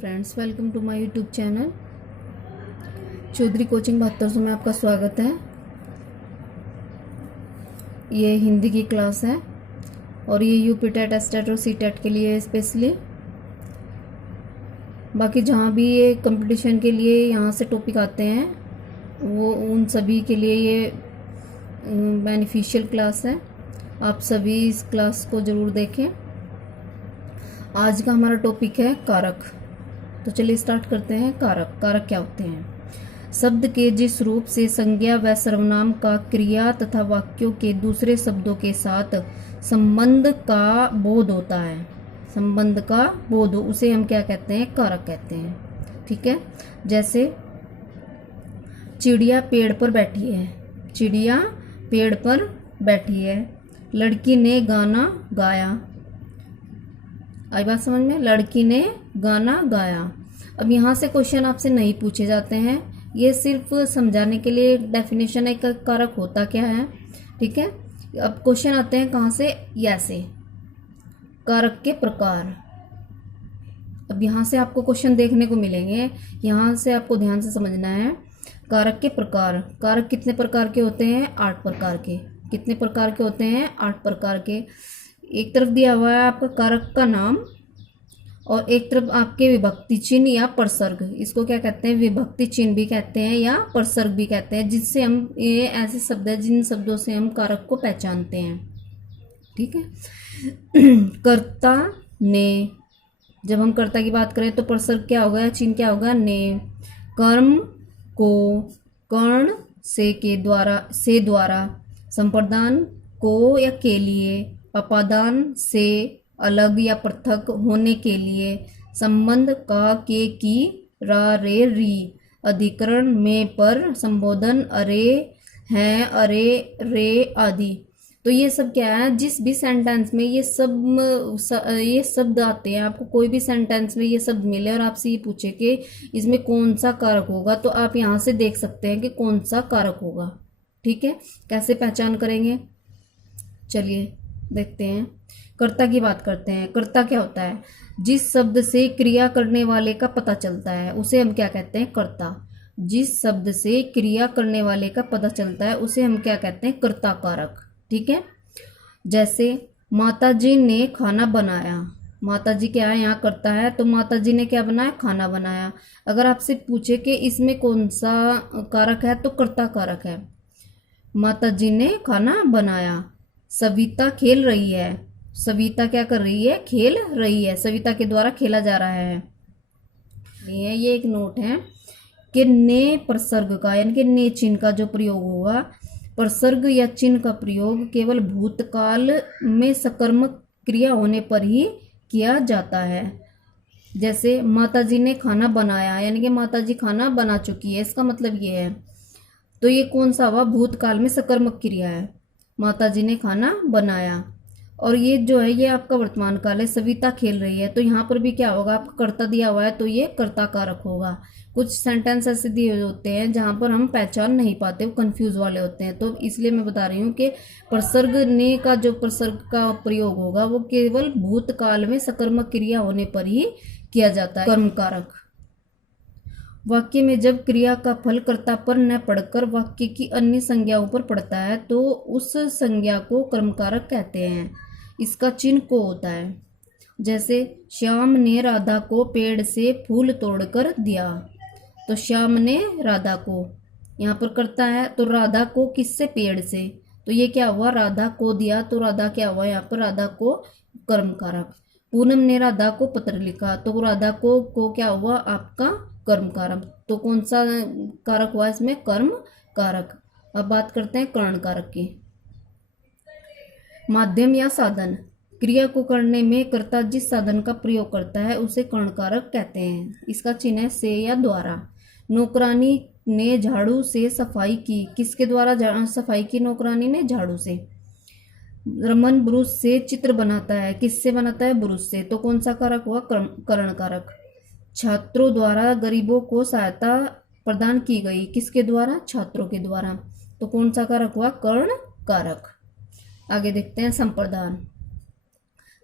Friends, welcome to my YouTube channel Chaudhary coaching 7200 में आपका स्वागत है। ये हिंदी की क्लास है और ये यूपी टेट, एसटेट और सी टेट के लिए स्पेशली। बाकी जहाँ भी ये कंपटीशन के लिए यहाँ से टॉपिक आते हैं वो उन सभी के लिए ये बेनिफिशियल क्लास है। आप सभी इस क्लास को ज़रूर देखें। आज का हमारा टॉपिक है कारक। तो चलिए स्टार्ट करते हैं। कारक क्या होते हैं? शब्द के जिस रूप से संज्ञा व सर्वनाम का क्रिया तथा वाक्यों के दूसरे शब्दों के साथ संबंध का बोध होता है, संबंध का बोध, उसे हम क्या कहते हैं? कारक कहते हैं। ठीक है। जैसे चिड़िया पेड़ पर बैठी है, चिड़िया पेड़ पर बैठी है। लड़की ने गाना गाया। आई बात समझ में? लड़की ने गाना गाया। अब यहाँ से क्वेश्चन आपसे नहीं पूछे जाते हैं, ये सिर्फ समझाने के लिए डेफिनेशन है का कारक होता क्या है। ठीक है। अब क्वेश्चन आते हैं कहाँ से? ऐसे कारक के प्रकार। अब यहाँ से आपको क्वेश्चन देखने को मिलेंगे, यहाँ से आपको ध्यान से समझना है। कारक के प्रकार। कारक कितने प्रकार के होते हैं? 8 प्रकार के। कितने प्रकार के होते हैं? 8 प्रकार के। एक तरफ दिया हुआ है आपका कारक का नाम और एक तरफ आपके विभक्ति चिन्ह या प्रसर्ग। इसको क्या कहते हैं? विभक्ति चिन्ह भी कहते हैं या प्रसर्ग भी कहते हैं, जिससे हम, ये ऐसे शब्द है जिन शब्दों से हम कारक को पहचानते हैं। ठीक है। कर्ता ने, जब हम कर्ता की बात करें तो प्रसर्ग क्या होगा, चिन्ह क्या होगा? ने। कर्म को कर्ण से द्वारा, संप्रदान को या के लिए, अपादान से अलग या पृथक होने के लिए, संबंध का के की रा रे री, अधिकरण में पर, संबोधन अरे हैं अरे रे आदि। तो ये सब क्या है? जिस भी सेंटेंस में ये शब्द आते हैं, आपको कोई भी सेंटेंस में ये शब्द मिले और आपसे ये पूछे कि इसमें कौन सा कारक होगा, तो आप यहाँ से देख सकते हैं कि कौन सा कारक होगा। ठीक है। कैसे पहचान करेंगे? चलिए देखते हैं। कर्ता की बात करते हैं। कर्ता क्या होता है? जिस शब्द से क्रिया करने वाले का पता चलता है उसे हम क्या कहते हैं? कर्ता। जिस शब्द से क्रिया करने वाले का पता चलता है उसे हम क्या कहते हैं? कर्ता कारक। ठीक है। जैसे माताजी ने खाना बनाया। माताजी क्या है? यहाँ करता है, तो माताजी ने क्या बनाया? खाना बनाया। अगर आपसे पूछे कि इसमें कौन सा कारक है, तो कर्ता कारक है। माताजी ने खाना बनाया। सविता खेल रही है। सविता क्या कर रही है? खेल रही है। सविता के द्वारा खेला जा रहा है। ये एक नोट है कि ने प्रसर्ग का, यानी कि ने चिन्ह का जो प्रयोग होगा, प्रसर्ग या चिन्ह का प्रयोग केवल भूतकाल में सकर्मक क्रिया होने पर ही किया जाता है। जैसे माताजी ने खाना बनाया, यानी कि माताजी खाना बना चुकी है, इसका मतलब ये है। तो ये कौन सा हुआ? भूतकाल में सकर्मक क्रिया है। माताजी ने खाना बनाया। और ये जो है ये आपका वर्तमान काल है। सविता खेल रही है, तो यहाँ पर भी क्या होगा? आपका कर्ता दिया हुआ है, तो ये कर्ता कारक होगा। कुछ सेंटेंस ऐसे दिए होते हैं जहाँ पर हम पहचान नहीं पाते, वो कंफ्यूज वाले होते हैं, तो इसलिए मैं बता रही हूँ कि प्रसर्ग ने का जो प्रसर्ग का प्रयोग होगा वो केवल भूतकाल में सकर्मक क्रिया होने पर ही किया जाता है, कर्म कारक। वाक्य में जब क्रिया का फल कर्ता पर न पड़कर वाक्य की अन्य संज्ञाओं पर पड़ता है तो उस संज्ञा को कर्मकारक कहते हैं। इसका चिन्ह को होता है। जैसे श्याम ने राधा को पेड़ से फूल तोड़कर दिया। तो श्याम ने राधा को, यहाँ पर करता है, तो राधा को किससे? पेड़ से। तो ये क्या हुआ? राधा को दिया, तो राधा क्या हुआ? यहाँ पर राधा को कर्मकारक। पूनम ने राधा को पत्र लिखा, तो राधा को क्या हुआ? आपका कर्म कारक। तो कौन सा कारक हुआ इसमें? कर्म कारक। अब बात करते हैं कर्ण कारक की। माध्यम या साधन। क्रिया को करने में कर्ता जिस साधन का प्रयोग करता है उसे कर्ण कारक कहते हैं। इसका चिन्ह है से या द्वारा। नौकरानी ने झाड़ू से सफाई की। किसके द्वारा सफाई की? नौकरानी ने झाड़ू से। रमन ब्रुश से चित्र बनाता है। किससे बनाता है? ब्रुश से। तो कौन सा कारक हुआ? कर्ण कारक। छात्रों द्वारा गरीबों को सहायता प्रदान की गई। किसके द्वारा? छात्रों के द्वारा। तो कौन सा कारक हुआ? कर्ण कारक। आगे देखते हैं संप्रदान।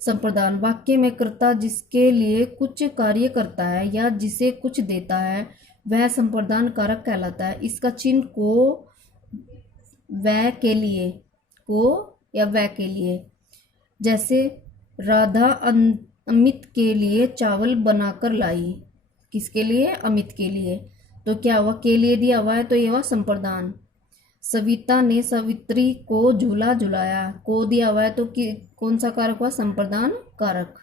संप्रदान, वाक्य में कर्ता जिसके लिए कुछ कार्य करता है या जिसे कुछ देता है वह संप्रदान कारक कहलाता है। इसका चिन्ह को, वह के लिए, को या वह के लिए। जैसे राधा अमित के लिए चावल बनाकर लाई। किसके लिए? अमित के लिए। तो क्या हुआ? के लिए दिया हुआ है तो ये हुआ संप्रदान। सविता ने सवित्री को झूला झुलाया। को दिया हुआ है तो कौन सा कारक हुआ? संप्रदान कारक।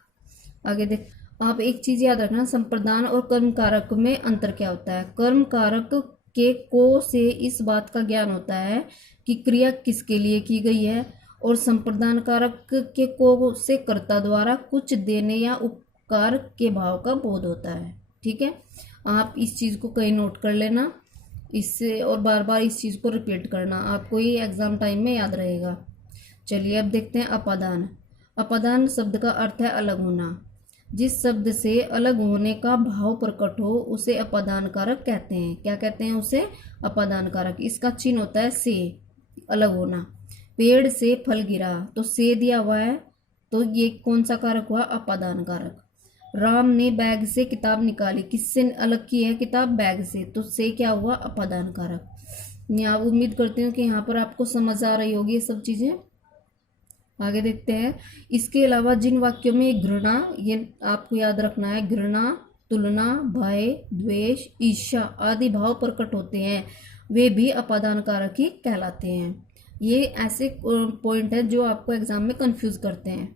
आगे देख, आप एक चीज याद रखना, संप्रदान और कर्म कारक में अंतर क्या होता है। कर्म कारक के को से इस बात का ज्ञान होता है कि क्रिया किसके लिए की गई है, और संप्रदान कारक के को से कर्ता द्वारा कुछ देने या उपकार के भाव का बोध होता है। ठीक है, आप इस चीज को कहीं नोट कर लेना इससे, और बार बार इस चीज को रिपीट करना, आपको ये एग्जाम टाइम में याद रहेगा। चलिए अब देखते हैं अपादान। अपादान शब्द का अर्थ है अलग होना। जिस शब्द से अलग होने का भाव प्रकट हो उसे अपादान कारक कहते हैं। क्या कहते हैं उसे? अपादान कारक। इसका चिन्ह होता है से, अलग होना। पेड़ से फल गिरा, तो से दिया हुआ है तो ये कौन सा कारक हुआ? अपादान कारक। राम ने बैग से किताब निकाली, किससे अलग की है किताब? बैग से, तो से क्या हुआ? अपादान कारक। मैं उम्मीद करती हूँ कि यहाँ पर आपको समझ आ रही होगी ये सब चीजें। आगे देखते हैं। इसके अलावा जिन वाक्यों में घृणा, ये आपको याद रखना है, घृणा, तुलना, भय, द्वेष, ईर्ष्या आदि भाव प्रकट होते हैं वे भी अपादान कारक ही कहलाते हैं। ये ऐसे पॉइंट है जो आपको एग्जाम में कंफ्यूज करते हैं।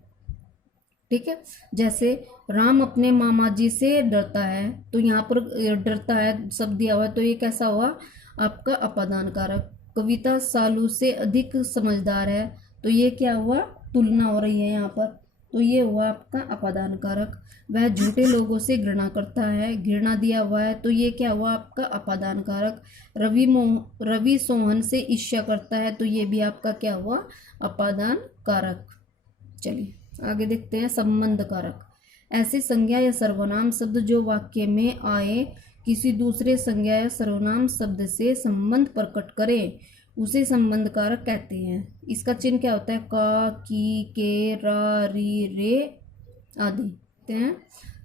ठीक है, जैसे राम अपने मामा जी से डरता है, तो यहाँ पर डरता है शब्द दिया हुआ है तो ये कैसा हुआ? आपका अपादान कारक। कविता सालू से अधिक समझदार है, तो ये क्या हुआ? तुलना हो रही है यहाँ पर, तो ये हुआ आपका अपादान कारक। वह झूठे लोगों से घृणा करता है, घृणा दिया हुआ है तो ये क्या हुआ? आपका अपादान कारक। रवि सोहन से ईर्ष्या करता है, तो ये भी आपका क्या हुआ? अपादान कारक। चलिए आगे देखते हैं। संबंध कारक, ऐसे संज्ञा या सर्वनाम शब्द जो वाक्य में आए, किसी दूसरे संज्ञा या सर्वनाम शब्द से संबंध प्रकट करे उसे संबंध कारक कहते हैं। इसका चिन्ह क्या होता है? का, की, के, रा, री, रे आदि हैं।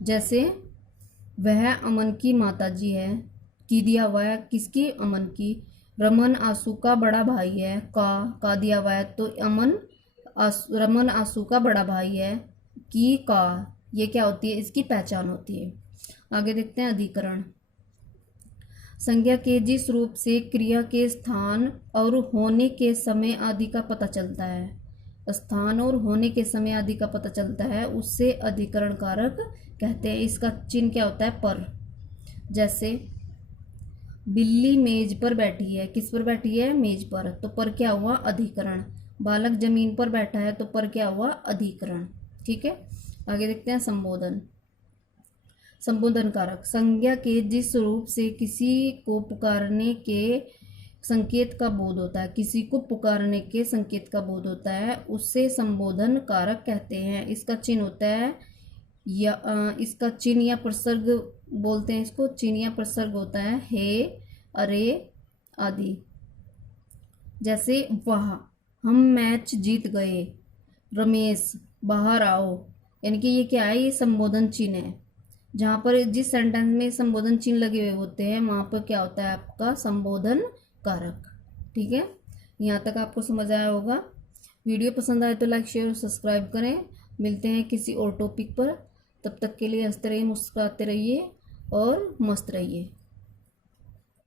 जैसे वह अमन की माताजी है, की दिया हुआ है किसकी? अमन की। रमन आंसू का बड़ा भाई है, का दिया हुआ है तो रमन आंसू का बड़ा भाई है, की, का, ये क्या होती है? इसकी पहचान होती है। आगे देखते हैं अधिकरण। संज्ञा के जिस रूप से क्रिया के स्थान और होने के समय आदि का पता चलता है, स्थान और होने के समय आदि का पता चलता है, उससे अधिकरण कारक कहते हैं। इसका चिन्ह क्या होता है? पर। जैसे बिल्ली मेज पर बैठी है, किस पर बैठी है? मेज पर, तो पर क्या हुआ? अधिकरण। बालक जमीन पर बैठा है, तो पर क्या हुआ? अधिकरण। ठीक है, आगे देखते हैं संबोधन। संबोधन कारक, संज्ञा के जिस रूप से किसी को पुकारने के संकेत का बोध होता है, किसी को पुकारने के संकेत का बोध होता है, उससे संबोधन कारक कहते हैं। इसका चिन्ह होता है या इसका चिन्ह या प्रसर्ग बोलते हैं इसको, चिन्ह या प्रसर्ग होता है हे, अरे आदि। जैसे वाह, हम मैच जीत गए, रमेश बाहर आओ, यानी कि ये क्या है? ये संबोधन चिन्ह है। जहाँ पर जिस सेंटेंस में संबोधन चिन्ह लगे हुए होते हैं वहाँ पर क्या होता है? आपका संबोधन कारक। ठीक है, यहाँ तक आपको समझ आया होगा। वीडियो पसंद आए तो लाइक, शेयर और सब्सक्राइब करें। मिलते हैं किसी और टॉपिक पर, तब तक के लिए हंसते रहिए, मुस्कुराते रहिए और मस्त रहिए।